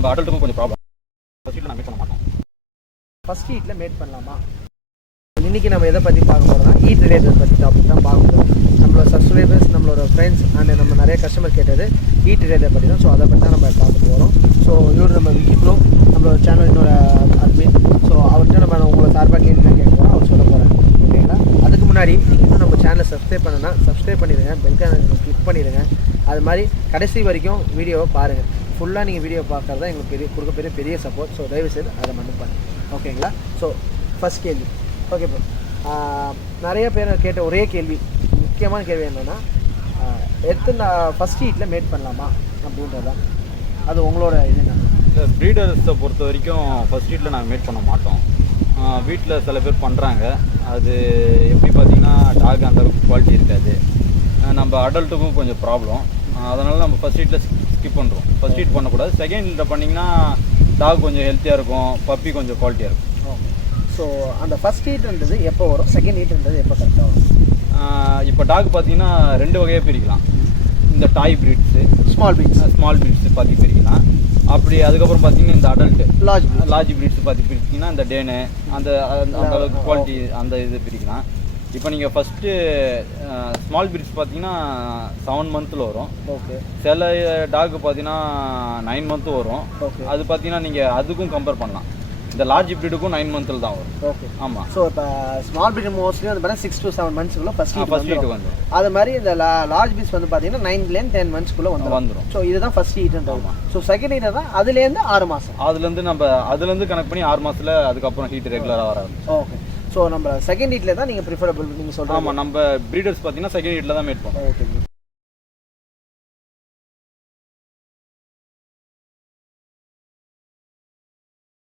நம்ம அடல்ட்டுக்கும் கொஞ்சம் problem. First ஹீட்டில் நான் மேட் பண்ண மாட்டோம். ஃபர்ஸ்ட் ஹீட்டில் மேட் பண்ணலாமா? இன்றைக்கி நம்ம எதை பற்றி பார்க்க போகிறோம்னா ஹீட் ரிலேட்டட் பற்றி டாபிக் தான் பார்க்க போகிறோம். நம்மளோட சப்ஸ்கிரைபர்ஸ், நம்மளோட ஃப்ரெண்ட்ஸ் அண்ட் நம்ம நிறைய கஸ்டமர் கேட்டது ஹீட் ரிலேட்டட் பற்றி தான். ஸோ அதை பற்றி தான் நம்ம பார்க்க போகிறோம். ஸோ இவர் நம்ம விக்கி ப்ரோ, நம்மளோட சேனல் இன்னொரு அட்மின். ஸோ அவர்கிட்ட நம்ம உங்களை சார்பாக கேள்வி கேட்க போகிறோம், அவர் சொல்ல போகிறாங்க. ஓகேங்களா? அதுக்கு முன்னாடி நீங்கள் இன்னும் நம்ம சேனலை சப்ஸ்கிரைப் பண்ணணும்னா சப்ஸ்கிரைப் பண்ணிடுங்க, பெல்லைக்கான கிளிக் பண்ணிடுங்க. அது மாதிரி கடைசி வரைக்கும் வீடியோவை பாருங்கள். ஃபுல்லாக நீங்கள் வீடியோ பார்க்குறது தான் எங்களுக்கு பெரிய சப்போர்ட். ஸோ தயவுசெய்து அதை மட்டும் பாருங்கள். ஓகேங்களா? ஸோ ஃபஸ்ட் கேள்வி. ஓகே ப்ரோ, நிறைய பேர் கேட்ட ஒரே கேள்வி, முக்கியமான கேள்வி என்னென்னா, ஃபஸ்ட் ஹீட்டில் மேட் பண்ணலாமா அப்படின்றதான். அது உங்களோட இது என்ன? ப்ரீடர்ஸை பொறுத்த வரைக்கும் ஃபர்ஸ்ட் ஹீட்டில் நாங்கள் மேட் பண்ண மாட்டோம். வீட்டில் சில பேர் பண்ணுறாங்க. அது எப்படி பார்த்தீங்கன்னா டாக் அந்தளவுக்கு குவாலிட்டி இருக்காது. நம்ம அடல்ட்டுக்கும் கொஞ்சம் ப்ராப்ளம். அதனால் நம்ம ஃபர்ஸ்ட் ஹீட்டில் ஸ்கிப் பண்ணுறோம். ஃபர்ஸ்ட் ஹீட் பண்ணக்கூடாது. செகண்ட் ஹீட்டில் பண்ணிங்கன்னா டாக் கொஞ்சம் ஹெல்த்தியாக இருக்கும், பப்பி கொஞ்சம் குவாலிட்டியாக இருக்கும். ஓகே. ஸோ அந்த ஃபஸ்ட் ஹீட்ன்றது எப்போ வரும், செகண்ட் ஹீட்ன்றது எப்போ கரெக்டாக வரும்? இப்போ டாக் பார்த்தீங்கன்னா 2 வகையாக பிரிக்கலாம். இந்த டாய் ப்ரீட்ஸு, ஸ்மால் ப்ரீட்ஸு பார்த்து பிரிக்கலாம். அப்படி அதுக்கப்புறம் பார்த்தீங்கன்னா இந்த அடல்ட்டு லார்ஜ் ப்ரீட்ஸு பார்த்து பிரிச்சிங்கன்னா இந்த டேனு அந்த அளவுக்கு குவாலிட்டி அந்த இது பிரிக்கலாம். இப்போ நீங்கள் ஃபஸ்ட்டு ஸ்மால் ப்ரீட்ஸ் பார்த்தீங்கன்னா 7 மந்த்தில் வரும். ஓகே. சில டாக் பார்த்தீங்கன்னா 9 மந்த்து வரும். ஓகே. அது பார்த்தீங்கன்னா நீங்கள் அதுக்கும் கம்பேர் பண்ணலாம். இந்த லார்ஜ் ப்ரீடுக்கும் 9 மந்த்தில் தான் வரும். ஓகே. ஆமாம். ஸோ இப்போ ஸ்மால் ப்ரீட் மோஸ்ட்லி வந்து பார்த்தீங்கன்னா 6 to 7 மந்த்ஸ்க்குள்ளே ஃபஸ்ட் ஹீட் வந்து அது மாதிரி இந்த லார்ஜ் பீஸ் வந்து பார்த்தீங்கன்னா 9 to 10 மந்த்ஸ்க்குள்ளே வந்துடும். ஸோ இதுதான் ஃபஸ்ட் ஹீட்ன்றது. ஸோ செகண்ட் ஹீட் தான் அதுலேருந்து 6 மாதம். அதுலேருந்து கணக்கு பண்ணி 6 மாதத்தில் அதுக்கப்புறம் ஹீட் ரெகுலராக வராது. ஓகே. ஸோ நம்ம செகண்ட் ஹீட்டில் தான் நீங்கள் ப்ரிஃபரபிள் நீங்கள் சொல்கிறோம். ஆமாம், நம்ம ப்ரீடர்ஸ் பார்த்தீங்கன்னா செகண்ட் ஹீட்டில் தான் மேட் பண்ணுவோம். ஓகே.